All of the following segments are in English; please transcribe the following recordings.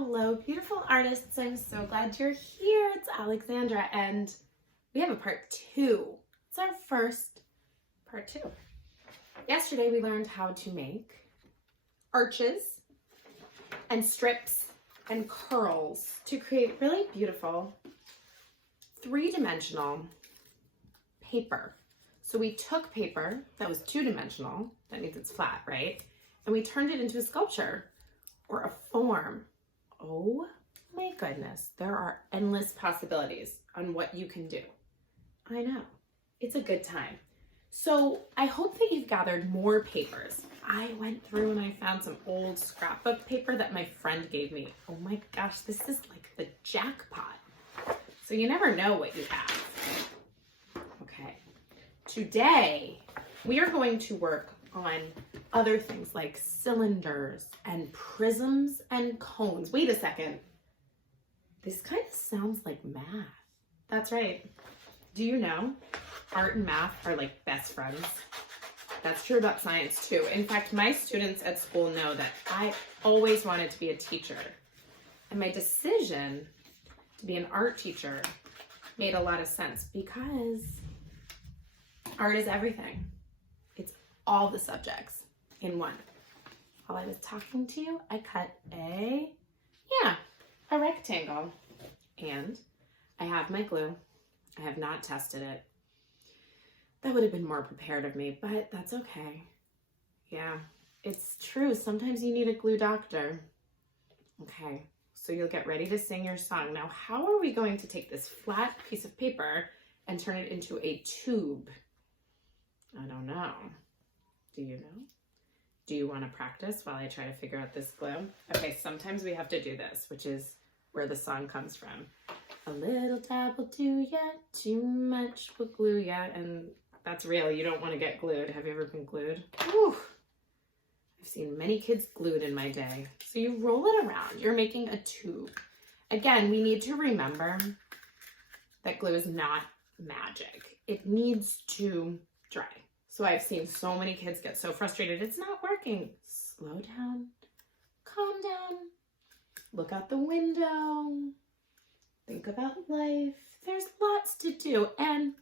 Hello, beautiful artists. I'm so glad you're here. It's Alexandra, and we have a part 2. It's our first part 2. Yesterday, we learned how to make arches and strips and curls to create really beautiful 3-dimensional paper. So we took paper that was 2-dimensional, that means it's flat, right? And we turned it into a sculpture or a form. Oh my goodness, there are endless possibilities on what you can do. I know, it's a good time. So I hope that you've gathered more papers. I went through and I found some old scrapbook paper that my friend gave me. Oh my gosh, this is like the jackpot. So you never know what you have. Okay, today we are going to work on other things like cylinders and prisms and cones. Wait a second. This kind of sounds like math. That's right. Do you know art and math are like best friends? That's true about science too. In fact, my students at school know that I always wanted to be a teacher. And my decision to be an art teacher made a lot of sense because art is everything. It's all the subjects in one. While I was talking to you, I cut a rectangle. And I have my glue. I have not tested it. That would have been more prepared of me, but that's okay. Yeah, it's true. Sometimes you need a glue doctor. Okay, so you'll get ready to sing your song. Now, how are we going to take this flat piece of paper and turn it into a tube? I don't know. Do you know? Do you want to practice while I try to figure out this glue? Okay, sometimes we have to do this, which is where the song comes from. A little dab will do ya, too much will glue ya. And that's real, you don't want to get glued. Have you ever been glued? Whew. I've seen many kids glued in my day. So you roll it around, you're making a tube. Again, we need to remember that glue is not magic. It needs to dry. So I've seen so many kids get so frustrated, it's not working. Slow down, calm down, look out the window, think about life. There's lots to do, and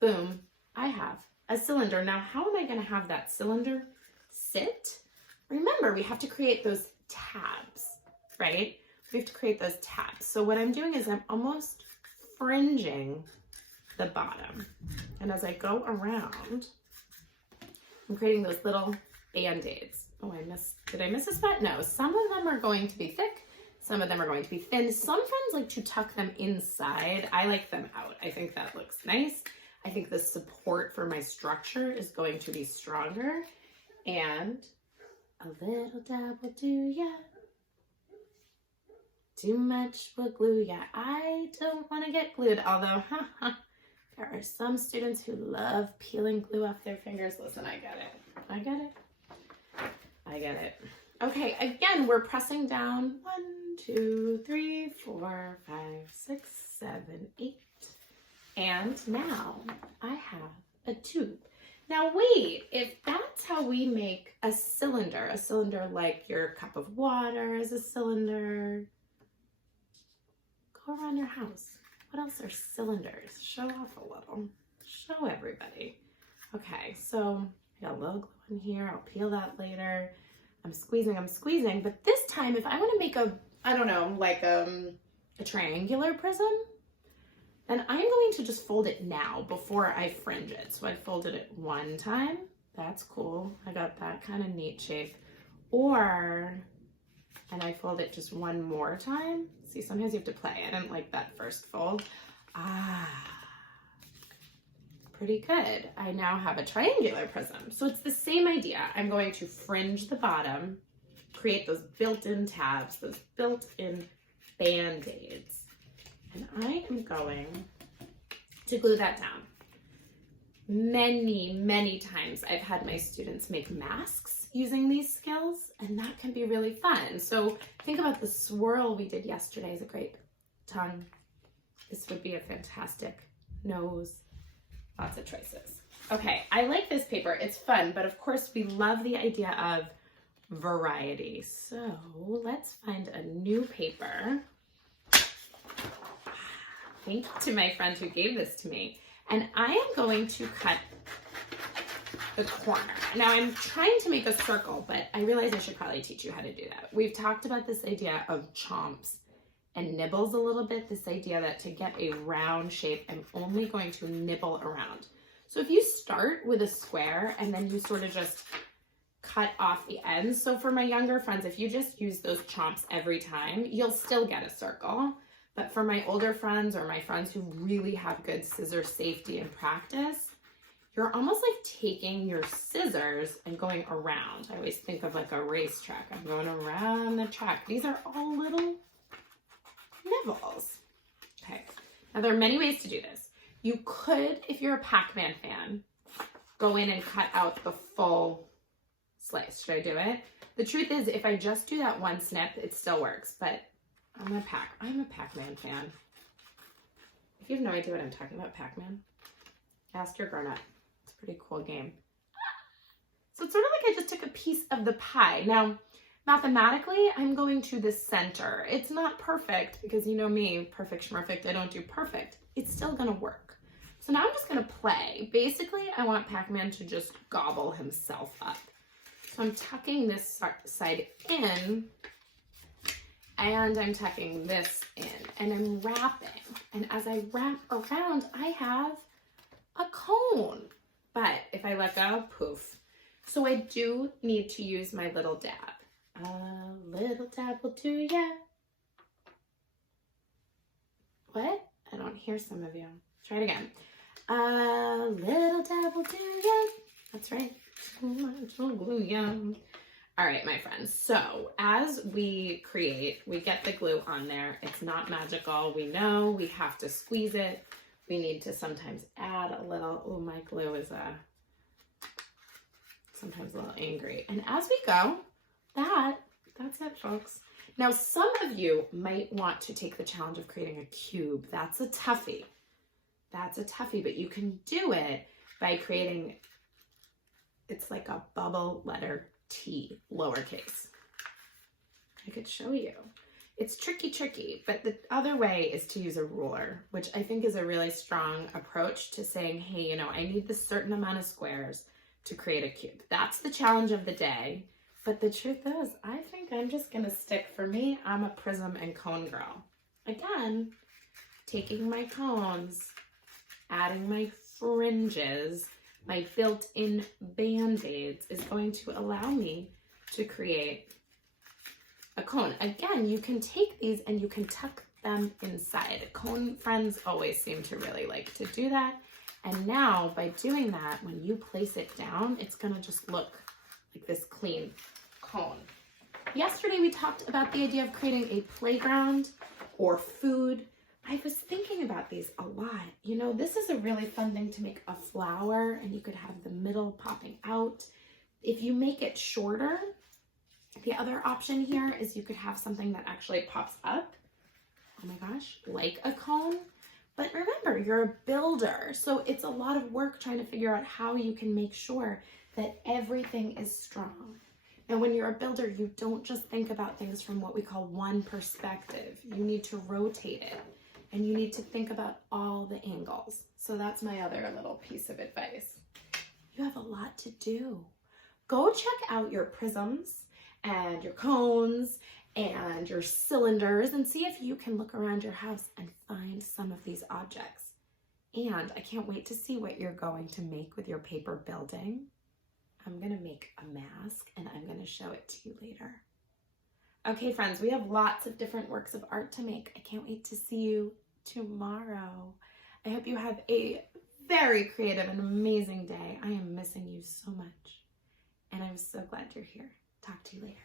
boom, I have a cylinder. Now, how am I gonna have that cylinder sit? Remember, we have to create those tabs, right? We have to create those tabs. So what I'm doing is I'm almost fringing the bottom. And as I go around, I'm creating those little band-aids. Oh, did I miss a spot? No, some of them are going to be thick. Some of them are going to be thin. Some friends like to tuck them inside. I like them out. I think that looks nice. I think the support for my structure is going to be stronger. And a little dab will do ya. Too much will glue ya. I don't want to get glued, although, there are some students who love peeling glue off their fingers. Listen, I get it. I get it. I get it. Okay, again, we're pressing down 1, 2, 3, 4, 5, 6, 7, 8. And now I have a tube. Now wait, if that's how we make a cylinder like your cup of water is a cylinder, go around your house. What else are cylinders? Show off a little. Show everybody. Okay, so I got a little glue in here. I'll peel that later. I'm squeezing, but this time if I want to make a, I don't know, like a triangular prism, then I'm going to just fold it now before I fringe it. So I folded it one time. That's cool. I got that kind of neat shape. And I fold it just one more time. See, sometimes you have to play. I didn't like that first fold. Pretty good. I now have a triangular prism. So it's the same idea. I'm going to fringe the bottom, create those built-in tabs, those built-in band-aids. And I am going to glue that down. Many, many times I've had my students make masks using these skills, and that can be really fun. So think about the swirl we did yesterday as a great tongue. This would be a fantastic nose. Lots of choices. Okay, I like this paper. It's fun, but of course we love the idea of variety. So let's find a new paper. Thank you to my friend who gave this to me. And I am going to cut the corner. Now I'm trying to make a circle, but I realize I should probably teach you how to do that. We've talked about this idea of chomps and nibbles a little bit, this idea that to get a round shape, I'm only going to nibble around. So if you start with a square and then you sort of just cut off the ends. So for my younger friends, if you just use those chomps every time, you'll still get a circle. But for my older friends or my friends who really have good scissor safety and practice, you're almost like taking your scissors and going around. I always think of like a racetrack. I'm going around the track. These are all little nibbles. Okay, now there are many ways to do this. You could, if you're a Pac-Man fan, go in and cut out the full slice. Should I do it? The truth is, if I just do that one snip, it still works, but I'm a Pac-Man fan. If you have no idea what I'm talking about, Pac-Man, ask your grown-up. It's a pretty cool game. So it's sort of like I just took a piece of the pie. Now, mathematically, I'm going to the center. It's not perfect because you know me, perfect schmerfect, I don't do perfect. It's still gonna work. So now I'm just gonna play. Basically, I want Pac-Man to just gobble himself up. So I'm tucking this side in, and I'm tucking this in, and I'm wrapping. And as I wrap around, I have a cone. But if I let go, poof. So I do need to use my little dab. A little dab will do ya. What? I don't hear some of you. Try it again. A little dab will do ya. That's right. Too much will glue ya. All right, my friends. So as we create, we get the glue on there. It's not magical. We know we have to squeeze it. We need to sometimes add a little. Oh, my glue is sometimes a little angry. And as we go, that's it, folks. Now, some of you might want to take the challenge of creating a cube. That's a toughie. That's a toughie, but you can do it by creating, it's like a bubble letter T, lowercase. I could show you. It's tricky, but the other way is to use a ruler, which I think is a really strong approach to saying, hey, you know, I need this certain amount of squares to create a cube. That's the challenge of the day. But the truth is, I think I'm just gonna stick, for me, I'm a prism and cone girl. Again, taking my cones, adding my fringes, my built-in band-aids is going to allow me to create a cone. Again, you can take these and you can tuck them inside. Cone friends always seem to really like to do that. And now by doing that, when you place it down, it's gonna just look like this clean cone. Yesterday we talked about the idea of creating a playground or food. I was thinking about these a lot. You know, this is a really fun thing to make a flower, and you could have the middle popping out. If you make it shorter, the other option here is you could have something that actually pops up. Oh my gosh, like a cone. But remember, you're a builder, so it's a lot of work trying to figure out how you can make sure that everything is strong. And when you're a builder, you don't just think about things from what we call one perspective. You need to rotate it. And you need to think about all the angles. So that's my other little piece of advice. You have a lot to do. Go check out your prisms and your cones and your cylinders and see if you can look around your house and find some of these objects. And I can't wait to see what you're going to make with your paper building. I'm gonna make a mask and I'm gonna show it to you later. Okay, friends, we have lots of different works of art to make. I can't wait to see you tomorrow. I hope you have a very creative and amazing day. I am missing you so much. And I'm so glad you're here. Talk to you later.